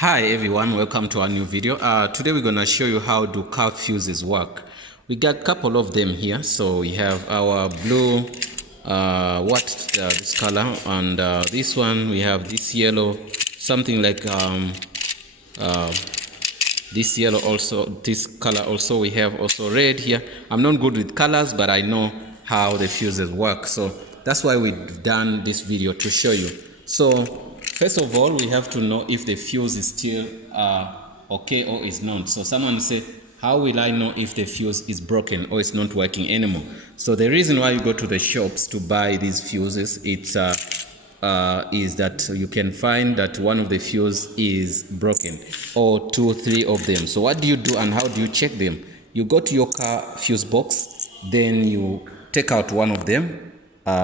Hi everyone, welcome to our new video. Today we're gonna show you how do car fuses work. We got a couple of them here. So we have our blue, this color, and this one we have this yellow, something like this yellow also, this color also. We have also red here. I'm not good with colors, but I know how the fuses work. So that's why we've done this video to show you. So first of all, we have to know if the fuse is still okay or is not. So someone say, how will I know if the fuse is broken or it's not working anymore? So the reason why you go to the shops to buy these fuses, it's is that you can find that one of the fuse is broken, or 2 or 3 of them. So what do you do and how do you check them? You go to your car fuse box, then you take out one of them.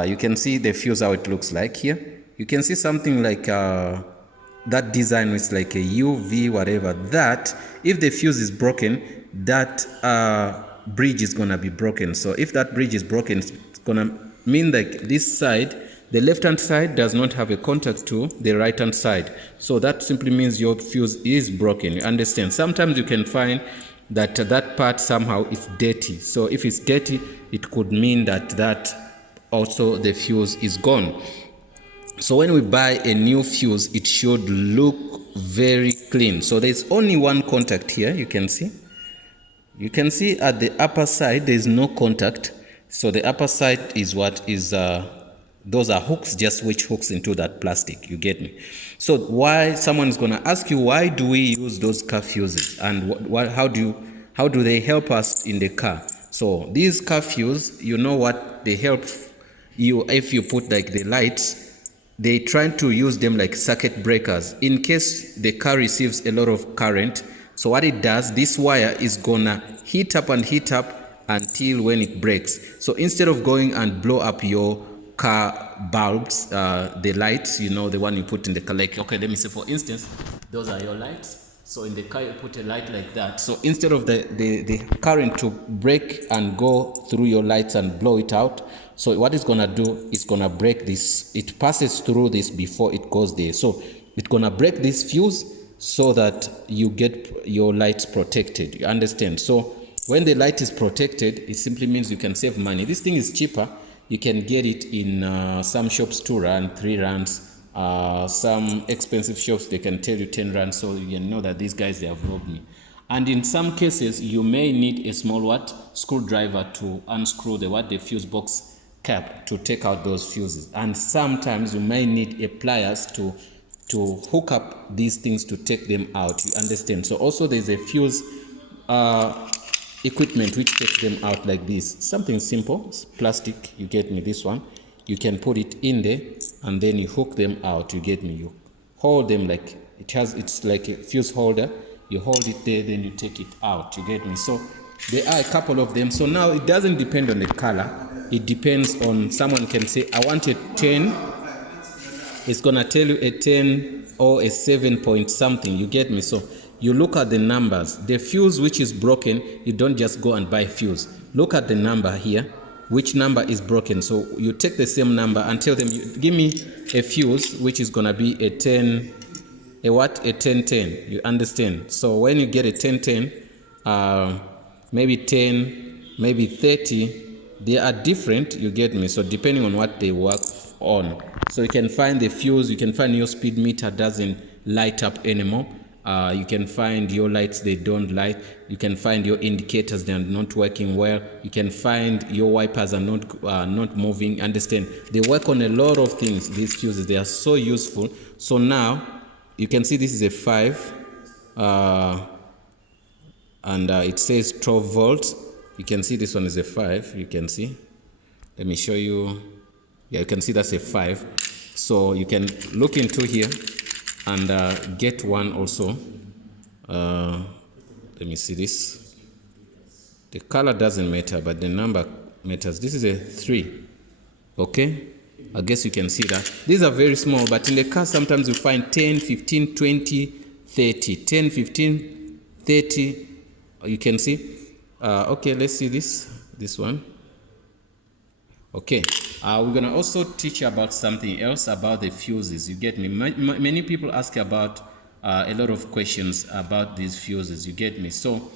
You can see the fuse how it looks like here. You can see something like that design is like a UV whatever. That if the fuse is broken, that bridge is gonna be broken. So if that bridge is broken, it's gonna mean like this side, the left hand side does not have a contact to the right hand side. So that simply means your fuse is broken. You understand? Sometimes you can find that that part somehow is dirty. So if it's dirty, it could mean that also the fuse is gone. So when we buy a new fuse, it should look very clean. So there's only one contact here, you can see. You can see at the upper side, there's no contact. So the upper side is what is, those are hooks, just which hooks into that plastic, you get me? So why, someone's gonna ask you, why do we use those car fuses? And how do they help us in the car? So these car fuses, you know what they help you, if you put like the lights, they try to use them like circuit breakers in case the car receives a lot of current. So what it does, this wire is gonna heat up and heat up until when it breaks. So instead of going and blow up your car bulbs, the lights, you know, the one you put in the car, like, okay, let me say for instance, those are your lights. So in the car you put a light like that. So instead of the current to break and go through your lights and blow it out, so what it's gonna do is gonna break this. It passes through this before it goes there. So it's gonna break this fuse so that you get your lights protected. You understand? So when the light is protected, it simply means you can save money. This thing is cheaper. You can get it in some shops 2 rand, 3 rands. Some expensive shops, they can tell you 10 rand, so you can know that these guys, they have robbed me. And in some cases, you may need a small screwdriver to unscrew the fuse box cap to take out those fuses. And sometimes you may need a pliers to hook up these things to take them out. You understand? So also there's a fuse equipment which takes them out like this. Something simple, it's plastic, you get me, this one. You can put it in there and then you hook them out, you get me. You hold them like, it's like a fuse holder. You hold it there, then you take it out, you get me. So there are a couple of them. So now it doesn't depend on the color. It depends on, someone can say, I want a 10. It's gonna tell you a 10 or a 7 point something, you get me. So you look at the numbers. The fuse which is broken, you don't just go and buy fuse. Look at the number here, which number is broken. So you take the same number and tell them, you give me a fuse which is gonna be a 10, a 1010, you understand? So when you get a 1010, maybe 10, maybe 30, they are different, you get me? So depending on what they work on. So you can find the fuse, you can find your speed meter doesn't light up anymore. You can find your lights, they don't light. You can find your indicators, they are not working well. You can find your wipers are not moving. Understand? They work on a lot of things, these fuses. They are so useful. So now you can see this is a 5 and it says 12 volts. You can see this one is a 5. You can see. Let me show you. Yeah, you can see that's a 5. So you can look into here and get one also. Let me see this. The color doesn't matter, but the number matters. This is a 3. Okay, I guess you can see that. These are very small, but in the car sometimes you find 10, 15, 20, 30. 10, 15, 30. You can see. Okay, let's see this one. Okay, we're gonna also teach you about something else about the fuses. You get me? Many people ask about a lot of questions about these fuses, you get me? So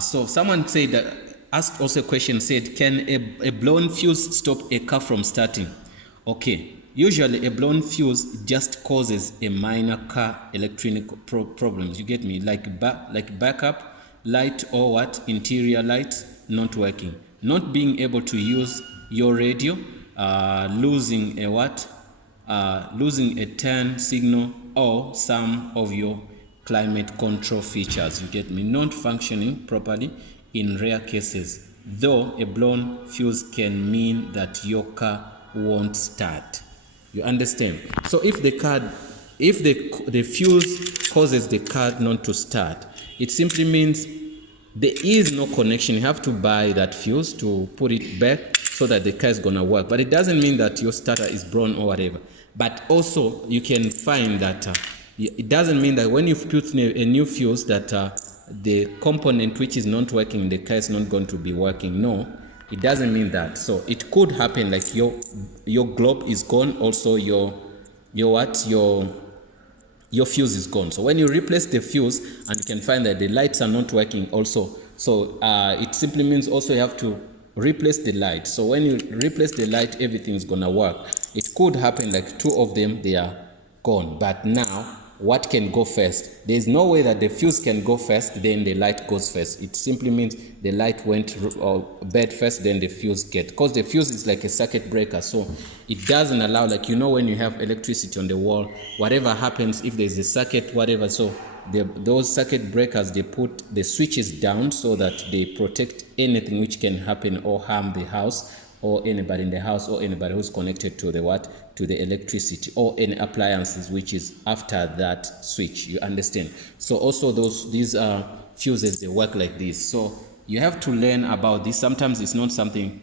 so someone said that, asked also a question, said, can a blown fuse stop a car from starting? Okay, usually a blown fuse just causes a minor car electronic problems, you get me, like backup light or what, interior lights not working, not being able to use your radio, losing a what, losing a turn signal, or some of your climate control features, you get me, not functioning properly in rare cases, though a blown fuse can mean that your car won't start, you understand? So if the fuse causes the car not to start, it simply means there is no connection. You have to buy that fuse to put it back so that the car is gonna work, but it doesn't mean that your starter is blown or whatever. But also you can find that it doesn't mean that when you put a new fuse that the component which is not working in the car is not going to be working. No, it doesn't mean that. So it could happen like your globe is gone, also your fuse is gone. So when you replace the fuse and you can find that the lights are not working also, so it simply means also you have to replace the light. So when you replace the light, everything is gonna work. It could happen like two of them, they are gone. But now what can go first? There's no way that the fuse can go first, then the light goes first. It simply means the light went bad first, then the fuse get, because the fuse is like a circuit breaker, so it doesn't allow, like, you know, when you have electricity on the wall, whatever happens, if there's a circuit, whatever, so those circuit breakers, they put the switches down so that they protect anything which can happen or harm the house or anybody in the house or anybody who's connected to the what, to the electricity, or any appliances which is after that switch, you understand? So also these fuses, they work like this. So you have to learn about this. Sometimes it's not something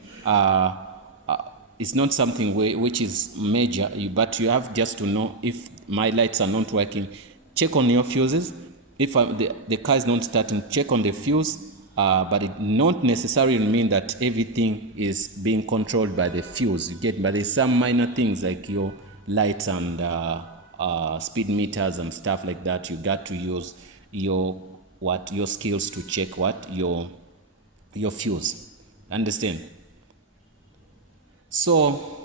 which is major, but you have just to know, if my lights are not working, check on your fuses. If the car is not starting, check on the fuse. But it not necessarily mean that everything is being controlled by the fuse, you get. But there's some minor things like your lights and speed meters and stuff like that. You got to use your skills to check your fuse. Understand? So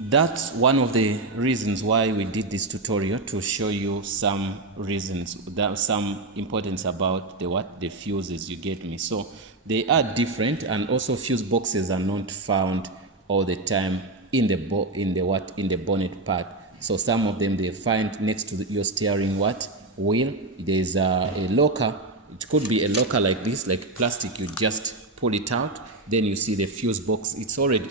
that's one of the reasons why we did this tutorial, to show you some reasons, some importance about the fuses, you get me. So they are different, and also fuse boxes are not found all the time in the bonnet part. So some of them they find next to your steering wheel. There's a locker. It could be a locker like this, like plastic. You just pull it out, then you see the fuse box. It's already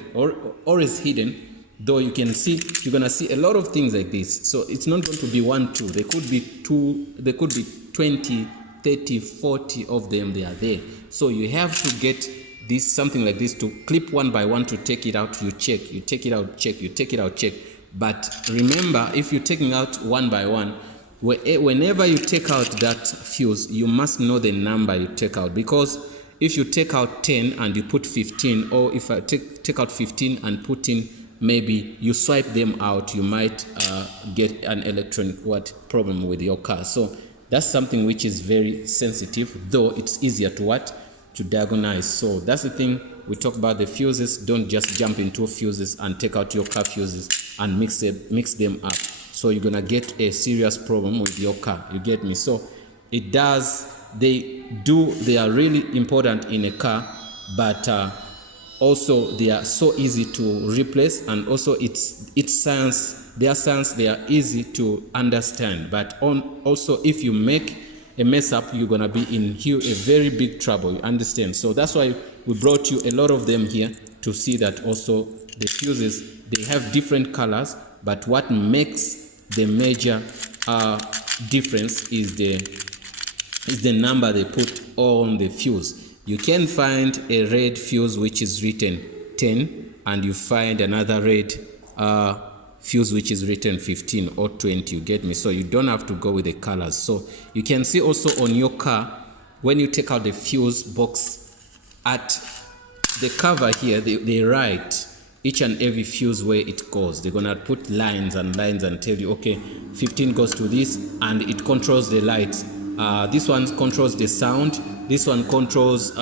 always hidden. Though you can see, you're gonna see a lot of things like this. So it's not going to be 1, 2. There could be 2, there could be 20, 30, 40 of them, they are there. So you have to get this, something like this, to clip one by one, to take it out, you check, you take it out, check, you take it out, check. But remember, if you're taking out one by one, whenever you take out that fuse, you must know the number you take out, because if you take out 10 and you put 15, or if I take out 15 and put in, maybe you swipe them out, you might get an electronic problem with your car. So that's something which is very sensitive, though it's easier to diagnose. So that's the thing, we talk about the fuses. Don't just jump into fuses and take out your car fuses and mix them up. So you're gonna get a serious problem with your car, you get me? So they are really important in a car, but also they are so easy to replace, and also it's science. They are easy to understand, but also if you make a mess up, you're gonna be in a very big trouble, you understand? So that's why we brought you a lot of them here, to see that also the fuses, they have different colors, but what makes the major difference is the number they put on the fuse. You can find a red fuse which is written 10, and you find another red fuse which is written 15 or 20, you get me? So you don't have to go with the colors. So you can see also on your car, when you take out the fuse box, at the cover here, they write each and every fuse where it goes. They're gonna put lines and lines and tell you, okay, 15 goes to this, and it controls the lights. This one controls the sound, this one controls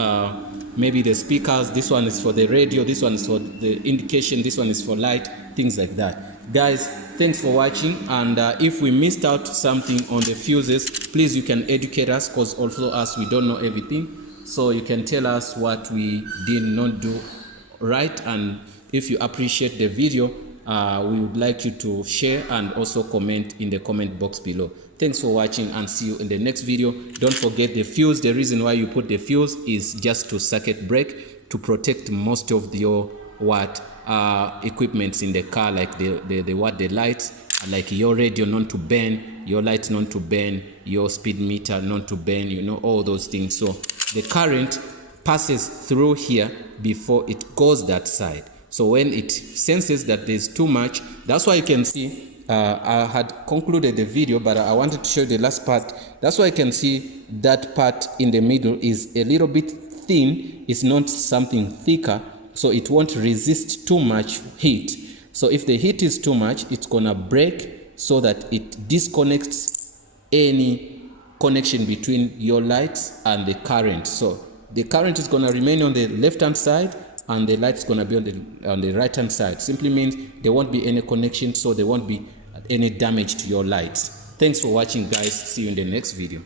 maybe the speakers, this one is for the radio, this one is for the indication, this one is for light, things like that. Guys, thanks for watching, and if we missed out something on the fuses, please you can educate us, because also us, we don't know everything. So you can tell us what we did not do right, and if you appreciate the video, we would like you to share and also comment in the comment box below. Thanks for watching, and see you in the next video. Don't forget the fuse. The reason why you put the fuse is just to circuit break, to protect most of your equipments in the car, like the lights, like your radio not to burn, your lights not to burn, your speed meter not to burn, you know, all those things. So the current passes through here before it goes that side. So when it senses that there's too much, that's why you can see I had concluded the video, but I wanted to show you the last part. That's why you can see that part in the middle is a little bit thin. It's not something thicker, so it won't resist too much heat. So if the heat is too much, it's gonna break so that it disconnects any connection between your lights and the current. So the current is gonna remain on the left hand side, and the light is going to be on the right hand side. Simply means there won't be any connection, so there won't be any damage to your lights. Thanks for watching, guys. See you in the next video.